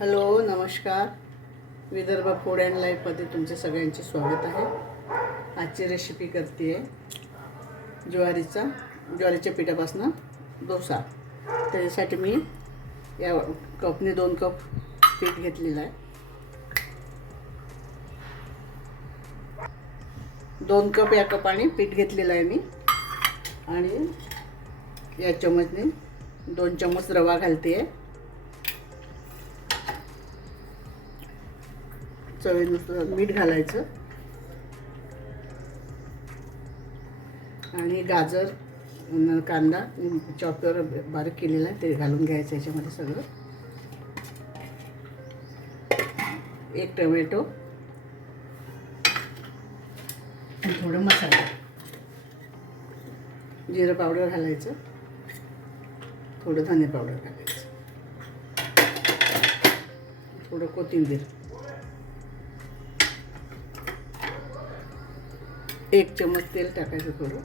Hello नमस्कार. Vidarbha food and लाईफमध्ये तुमचे सगळ्यांचे स्वागत आहे. आजची रेसिपी करते आहे ज्वारीच्या पिठापासून डोसा. त्याच्यासाठी मी या कपने 2 कप पीठ घेतलेलं आहे. 2 कप या कपाने पीठ घेतलेलं आहे मी. आणि या चमचने 2 चमच रवा घालते आहे. चवीनुसार मीठ घालायचं आणि गाजर कांदा चॉपर बारीक केलेला आहे ते घालून घ्यायचं याच्यामध्ये सगळं. 1 टोमॅटो, थोडं मसाला, जिरं पावडर घालायचं, थोडं धने पावडर घालायचं, थोडं कोथिंबीर, 1 चमच तेल टाकायचं थोडं.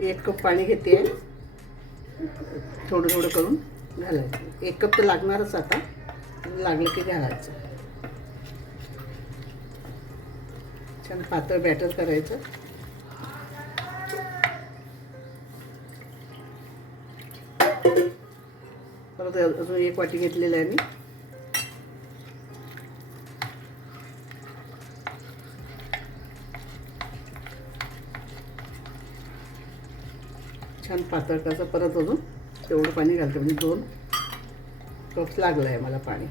1 कप पाणी घेते. थोडं थोडं करून घालायचं. 1 कप तर लागणारच आता, लागलं की घालायचं. छान पातळ बॅटर करायचं. परत अजून 1 वाटी घेतलेलं आहे मी. छान पातळ करायचं. परत अजून तेवढं पाणी घालते, म्हणजे 2 कप लागलं आहे मला पाणी.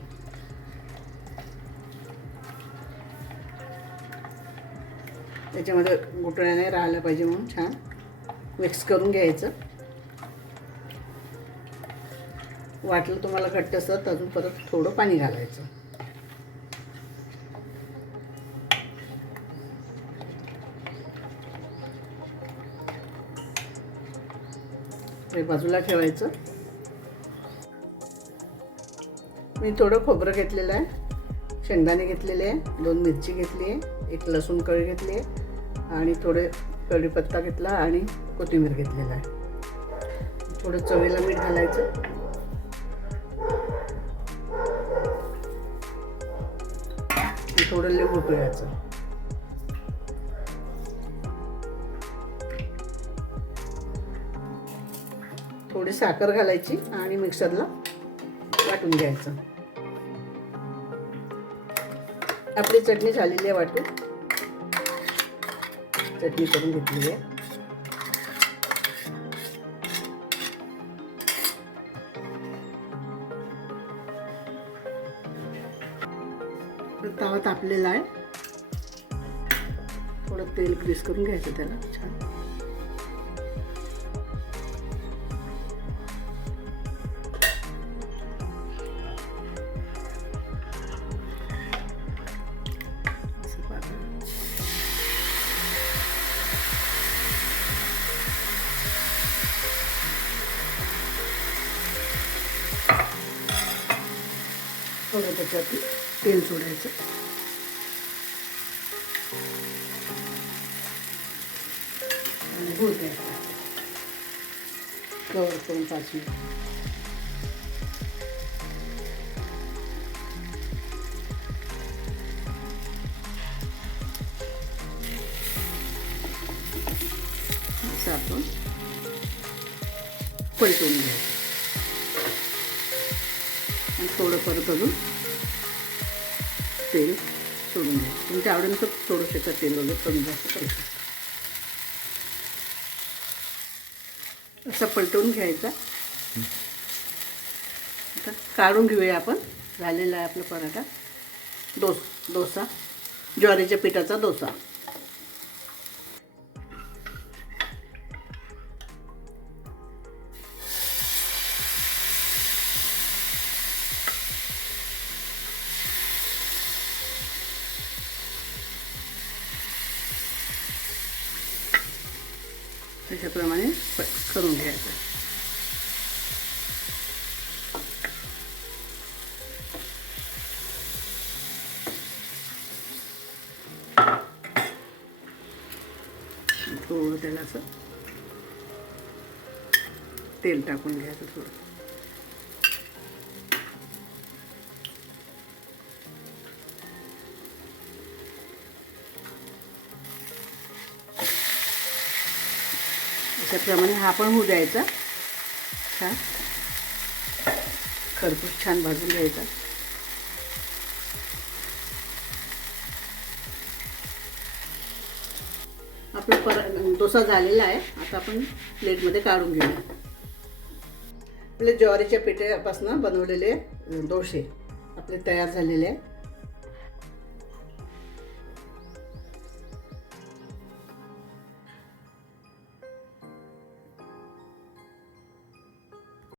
त्याच्यामध्ये गुठळ्या नाही राहिल्या पाहिजे म्हणून छान मिक्स करून घ्यायचं. वाटलं तुम्हाला घट्ट असतं तर अजून परत थोडं पाणी घालायचं. हे बाजूला ठेवायचं. मी थोडं खोबरं घेतलेलं आहे, शेंगदाणे घेतलेले आहे, 2 मिरची घेतली आहे, 1 लसूण कळी घेतली आहे आणि थोडे कढीपत्ता घेतला आणि कोथिंबीर घेतलेला आहे. थोडं चवीला मीठ घालायचं. थोडं लिंबू पिळायचं. थोडी साखर घालायची आणि मिक्सरला वाटून घ्यायचं. आपली चटणी झालेली आहे वाटून. चटणी करून घेतली आहे. तवा तापलेला आहे. थोडं तेल ग्रीस करून घ्यायचं त्याला छान. थोडं त्याच्यात तेल सोडायचं. आणि होऊ द्यायचं. कवर करून 5 मिनिट. असं आपण पलटून घ्यायचं आणि थोडं परत अजून तेल सोडून घ्यायचं. तुमच्या आवडीनुसार थोडं शेतात तेल वगैरे कमी जास्त करू शकता. असं पलटवून घ्यायचा. आता काढून घेऊया आपण. झालेला आहे आपला पराठा. डोसा, ज्वारीच्या पिठाचा डोसा. त्याच्याप्रमाणे करून घ्यायचं. थोडं त्याला असं तेल टाकून घ्यायचं थोडं. अशाप्रमाणे हा पण होऊ द्यायचा. छान खरपूस छान भाजून घ्यायचा. आपला डोसा झालेला आहे. आता आपण प्लेटमध्ये काढून घेऊया. आपले ज्वारीच्या पिठापासून बनवलेले डोसे आपले तयार झालेले आहे.